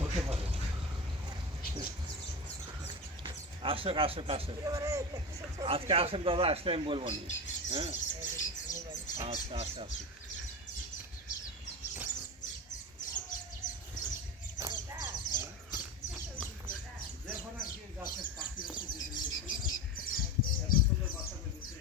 হতে পারে। আসুক আসুক আসুক, আজকে আসুক দাদা, আসলে আমি বলবো না। হ্যাঁ আচ্ছা আচ্ছা আসুক। দেখো না কি গাছের পাখি রয়েছে, এত সুন্দর বাসা বেঁধেছে।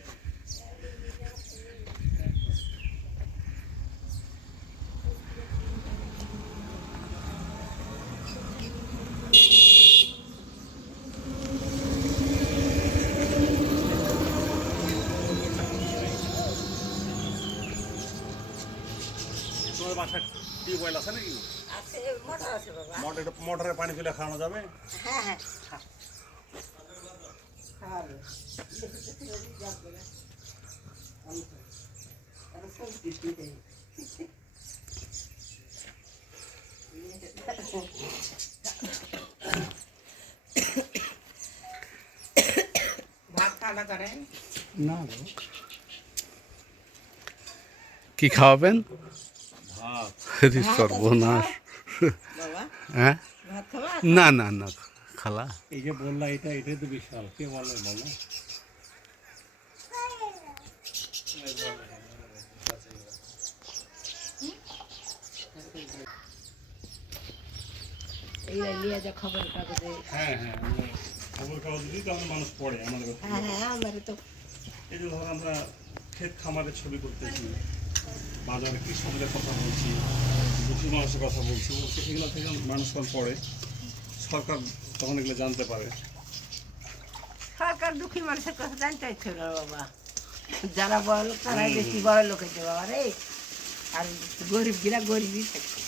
তোমার বাসায় টিউবওয়েল আছে নাকি? আছে, মোটর আছে বাবা। মোটরে পানি তুলে খাওয়ানো যাবে? হ্যাঁ হ্যাঁ ভাত ঠান্ডা করেন না কি খাওয়াবেন? ভাত। সর্বনাশ। বাবা। হ্যাঁ, ভাত খাবা? না না না খালা, এই যে বললা, এটাই তো বিশাল। কে বললো বলো? এই লিয়ে যা খবর কাগজে। হ্যাঁ হ্যাঁ, খবর কাগজ দিই তো মানুষ পড়ে আমাদের। হ্যাঁ হ্যাঁ আমার তো এই যে ধর আমরা ক্ষেত খামারের ছবি করতেছি, বাজারে কৃষকদের কথা বলছি, দুঃখী মানুষের কথা বলছি, এগুলো থেকে মানুষ পড়ে, সরকার তখন এগুলো জানতে পারে। সরকার দুঃখী মানুষের কথা জানতে ইচ্ছে না বাবা। যারা বড় লোক তারাই বেশি বড় লোক হয়েছে বাবা রে, আর গরিব গিরা গরিবই থাকে।